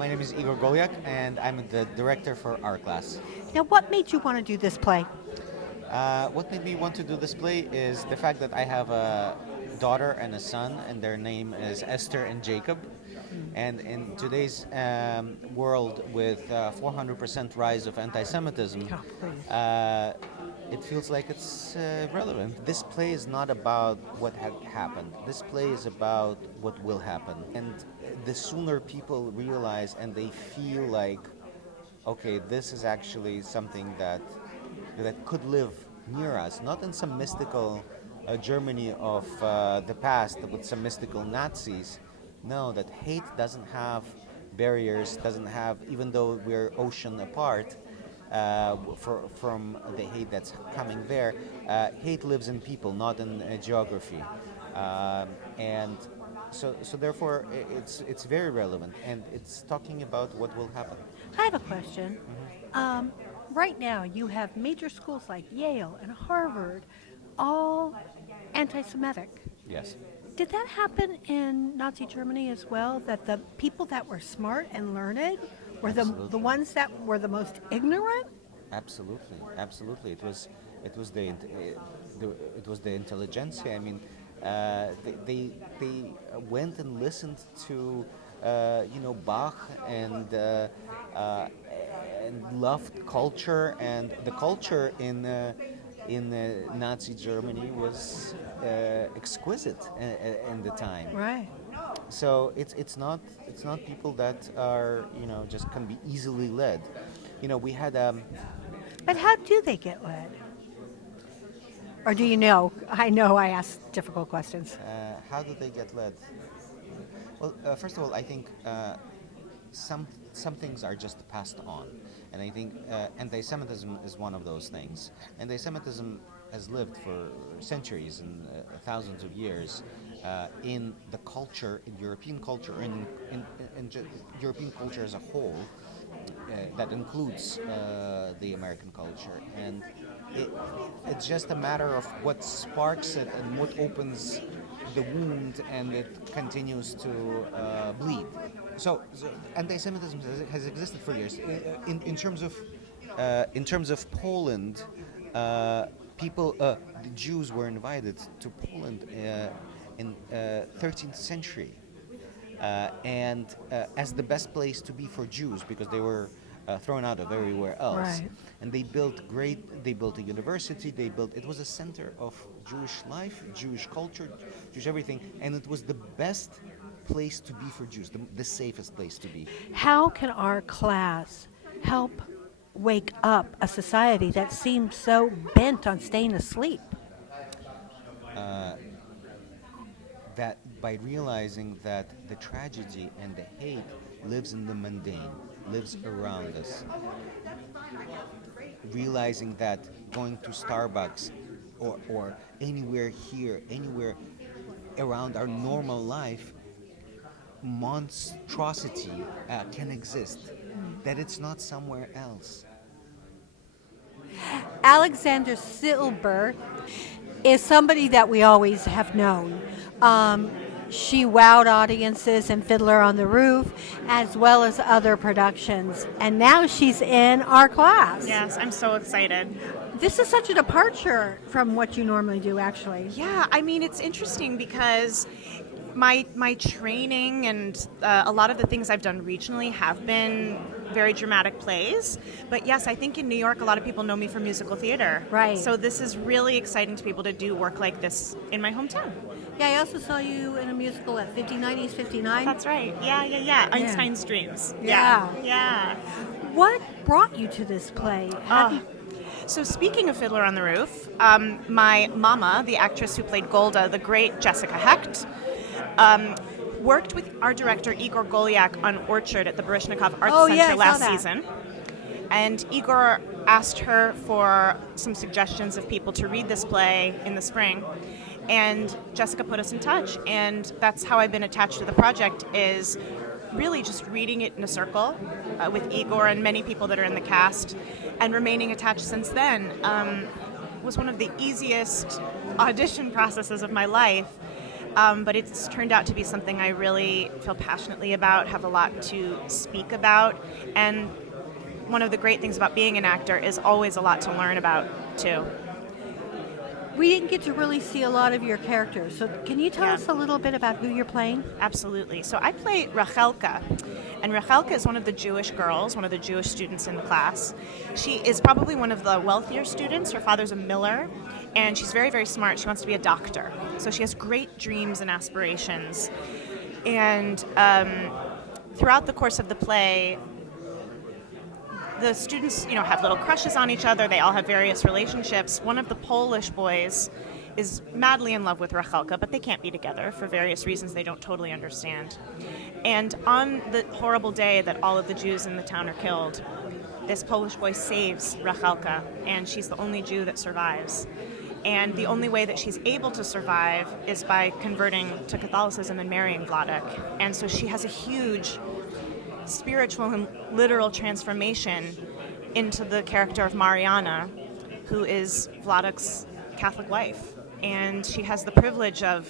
My name is Igor Golyak, and I'm the director for our class. Now, what made you want to do this play? What made me want to do this play is the fact that I have a daughter and a son, and their name is Esther and Jacob. And in today's world, with 400% rise of anti-Semitism, Oh, please. it feels like it's relevant. This play is not about what had happened. This play is about what will happen. And the sooner people realize and they feel like, okay, this is actually something that could live near us, not in some mystical Germany of the past with some mystical Nazis. No, that hate doesn't have barriers, doesn't have, even though we're ocean apart from the hate that's coming there, hate lives in people, not in geography. And so therefore, it's very relevant, and it's talking about what will happen. I have a question. Right now, you have major schools like Yale and Harvard, all anti-Semitic. Yes. Did that happen in Nazi Germany as well? That the people that were smart and learned were the Absolutely. ones that were the most ignorant? Absolutely, absolutely. It was it was the intelligentsia. I mean, they went and listened to Bach and loved culture, and the culture in Nazi Germany was exquisite in the time. Right. So it's not people that are just can be easily led. We had But how do they get led? Or do you know? I know I ask difficult questions. how do they get led? Well, first of all, I think some things are just passed on, and I think anti-Semitism is one of those things. Anti-Semitism has lived for centuries and thousands of years in the culture, in European culture, in European culture as a whole. That includes the American culture, and it's just a matter of what sparks it and what opens the wound, and it continues to bleed. So anti-Semitism has existed for years. In terms of Poland, the Jews were invited to Poland in 13th century, and as the best place to be for Jews, because they were thrown out of everywhere else. Right. And they built a university. It was a center of Jewish life, Jewish culture, Jewish everything, and it was the best place to be for Jews, the safest place to be. How can our class help wake up a society that seems so bent on staying asleep? That by realizing that the tragedy and the hate lives in the mundane, lives around us. Realizing that going to Starbucks or anywhere here, anywhere around our normal life, monstrosity can exist. That it's not somewhere else. Alexander Silber is somebody that we always have known. She wowed audiences in Fiddler on the Roof, as well as other productions. And now she's in our class. Yes, I'm so excited. This is such a departure from what you normally do, actually. Yeah, I mean, it's interesting because my training and a lot of the things I've done regionally have been very dramatic plays. But yes, I think in New York, a lot of people know me from musical theater. Right. So this is really exciting to be able to do work like this in my hometown. Yeah, I also saw you in a musical at 59 East 59. That's right. Yeah. Einstein's Dreams. Yeah. Yeah. What brought you to this play? So speaking of Fiddler on the Roof, my mama, the actress who played Golda, the great Jessica Hecht, worked with our director Igor Golyak on Orchard at the Baryshnikov Arts Oh, Center yeah, I saw last that. season. And Igor asked her for some suggestions of people to read this play in the spring. And Jessica put us in touch, and that's how I've been attached to the project, is really just reading it in a circle with Igor and many people that are in the cast, and remaining attached since then. Was one of the easiest audition processes of my life. but it's turned out to be something I really feel passionately about, have a lot to speak about, and one of the great things about being an actor is always a lot to learn about, too. We didn't get to really see a lot of your characters, so can you tell Yeah. us a little bit about who you're playing? Absolutely. So I play Rachelka, and Rachelka is one of the Jewish girls, one of the Jewish students in the class. She is probably one of the wealthier students. Her father's a miller, and she's very, very smart. She wants to be a doctor. So she has great dreams and aspirations. And throughout the course of the play, the students, have little crushes on each other. They all have various relationships. One of the Polish boys is madly in love with Rachelka, but they can't be together for various reasons they don't totally understand. And on the horrible day that all of the Jews in the town are killed, this Polish boy saves Rachelka, and she's the only Jew that survives. And the only way that she's able to survive is by converting to Catholicism and marrying Vladek. And so she has a huge spiritual and literal transformation into the character of Mariana, who is Vladek's Catholic wife. And she has the privilege of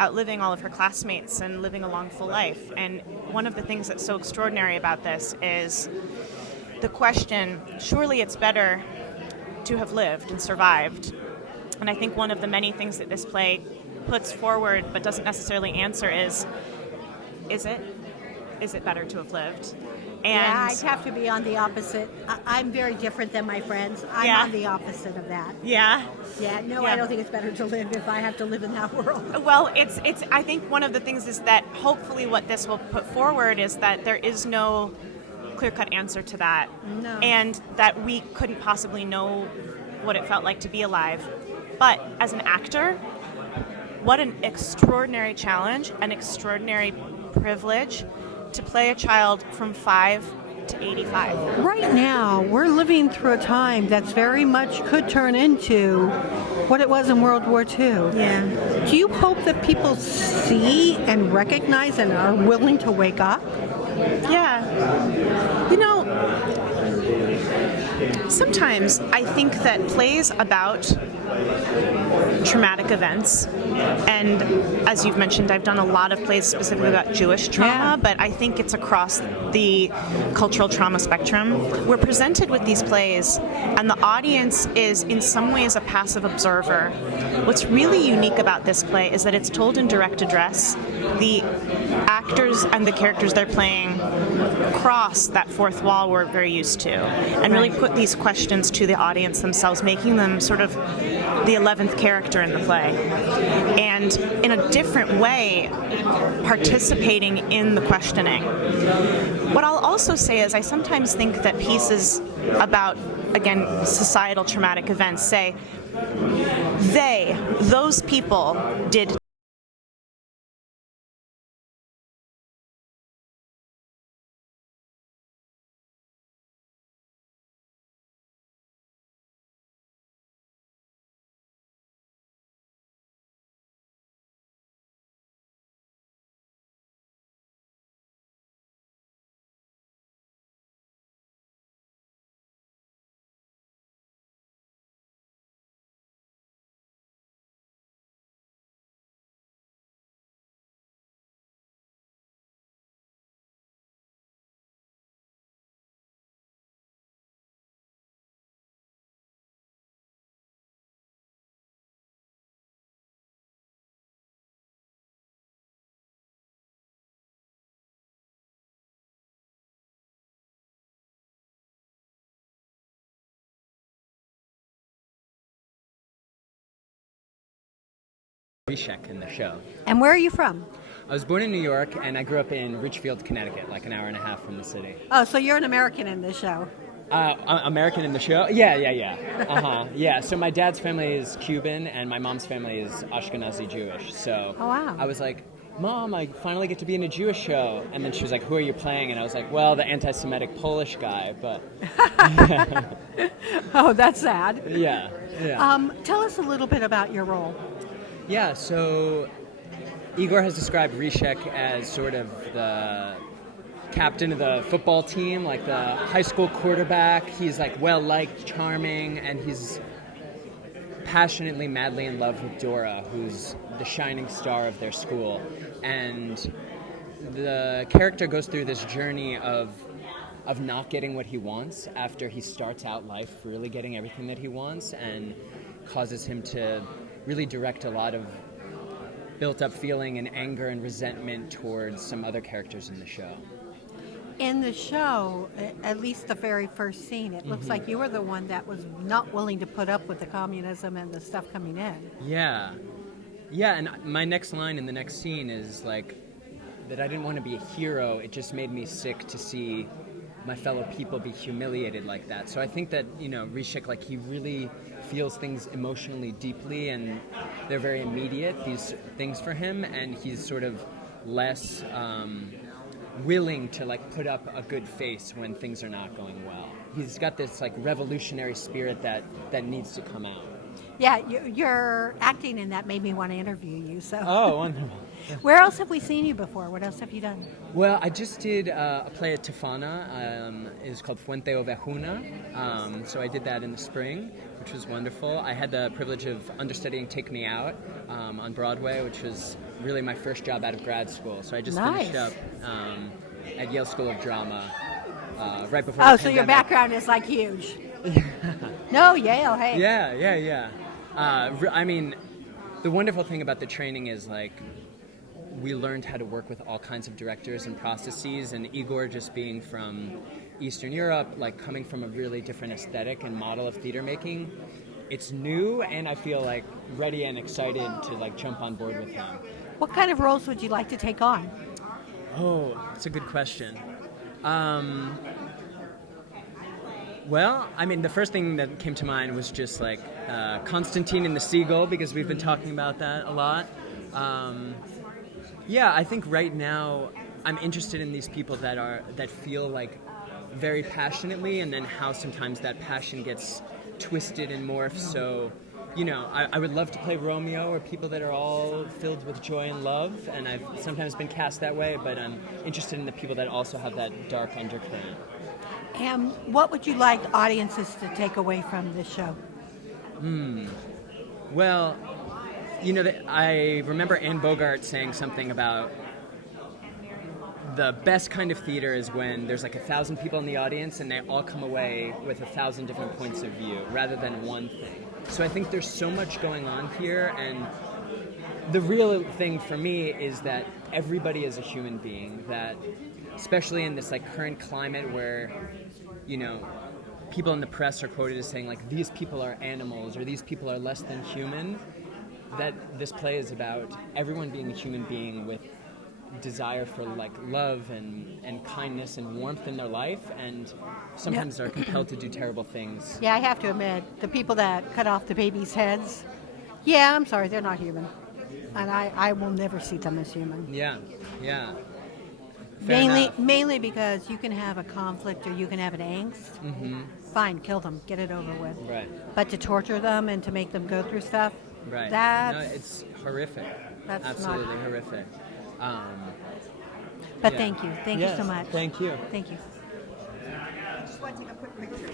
outliving all of her classmates and living a long, full life. And one of the things that's so extraordinary about this is the question, surely it's better to have lived and survived. And I think one of the many things that this play puts forward but doesn't necessarily answer is it? Is it better to have lived? And Yeah, I'd have to be on the opposite. I'm very different than my friends. I'm Yeah. on the opposite of that. yeah. Yeah, no, Yeah. I don't think it's better to live if I have to live in that world. Well, it's. I think one of the things is that hopefully what this will put forward is that there is no clear-cut answer to that, No. and that we couldn't possibly know what it felt like to be alive. But as an actor, what an extraordinary challenge, an extraordinary privilege to play a child from 5 to 85. Right now, we're living through a time that's very much could turn into what it was in World War II. Yeah. Do you hope that people see and recognize and are willing to wake up? Yeah. Sometimes I think that plays about traumatic events, and as you've mentioned, I've done a lot of plays specifically about Jewish trauma, Yeah. but I think it's across the cultural trauma spectrum. We're presented with these plays, and the audience is in some ways a passive observer. What's really unique about this play is that it's told in direct address. The actors and the characters they're playing cross that fourth wall we're very used to, and really put these questions to the audience themselves, making them sort of the 11th character in the play, and in a different way participating in the questioning. What I'll also say is I sometimes think that pieces about, again, societal traumatic events say, those people did Rishek in the show. And where are you from? I was born in New York, and I grew up in Richfield, Connecticut, like an hour and a half from the city. Oh, so you're an American in this show. American in the show? Yeah. Yeah, so my dad's family is Cuban, and my mom's family is Ashkenazi Jewish. So Oh, wow. I was like, Mom, I finally get to be in a Jewish show. And then she was like, who are you playing? And I was like, well, the anti-Semitic Polish guy, but Oh, that's sad. yeah. Tell us a little bit about your role. Yeah, so Igor has described Rishek as sort of the captain of the football team, like the high school quarterback. He's like well-liked, charming, and he's passionately, madly in love with Dora, who's the shining star of their school, and the character goes through this journey of not getting what he wants after he starts out life really getting everything that he wants, and causes him to really direct a lot of built up feeling and anger and resentment towards some other characters in the show. In the show, at least the very first scene, it looks like you were the one that was not willing to put up with the communism and the stuff coming in. Yeah, and my next line in the next scene is like that I didn't want to be a hero. It just made me sick to see my fellow people be humiliated like that. So I think that, Rishik, like, he really feels things emotionally deeply, and they're very immediate, these things for him, and he's sort of less willing to, like, put up a good face when things are not going well. He's got this, like, revolutionary spirit that needs to come out. Yeah, your acting in that made me want to interview you. So. Oh, wonderful. Where else have we seen you before? What else have you done? Well, I just did a play at Tofana. It's called Fuente Ovejuna. So I did that in the spring, which was wonderful. I had the privilege of understudying Take Me Out on Broadway, which was really my first job out of grad school. So I just finished up at Yale School of Drama right before the so pandemic. your background is like huge. No, Yale, hey. Yeah. I mean, the wonderful thing about the training is, like, we learned how to work with all kinds of directors and processes, and Igor, just being from Eastern Europe, like, coming from a really different aesthetic and model of theater making, it's new, and I feel, like, ready and excited to, like, jump on board with him. What kind of roles would you like to take on? Oh, that's a good question. Well, I mean, the first thing that came to mind was just, like, Constantine and the Seagull, because we've been talking about that a lot. Yeah, I think right now I'm interested in these people that feel, like, very passionately, and then how sometimes that passion gets twisted and morphed. So, I would love to play Romeo, or people that are all filled with joy and love, and I've sometimes been cast that way, but I'm interested in the people that also have that dark undercurrent. And what would you like audiences to take away from this show? Well, I remember Anne Bogart saying something about the best kind of theater is when there's like 1,000 people in the audience and they all come away with 1,000 different points of view rather than one thing. So I think there's so much going on here, and the real thing for me is that everybody is a human being, that especially in this, like, current climate where, people in the press are quoted as saying, like, these people are animals or these people are less than human, that this play is about everyone being a human being with desire for, like, love and kindness and warmth in their life, and sometimes are compelled to do terrible things. Yeah, I have to admit, the people that cut off the babies' heads, yeah, I'm sorry, they're not human. And I will never see them as human. Yeah. Fair enough. Mainly because you can have a conflict or you can have an angst. Mm-hmm. Fine, kill them, get it over with. Right. But to torture them and to make them go through stuff, Right. that's... No, it's horrific. That's absolutely not... horrific. But yeah. thank you. Thank you so much. Thank you. Thank you. Just want to take a quick picture.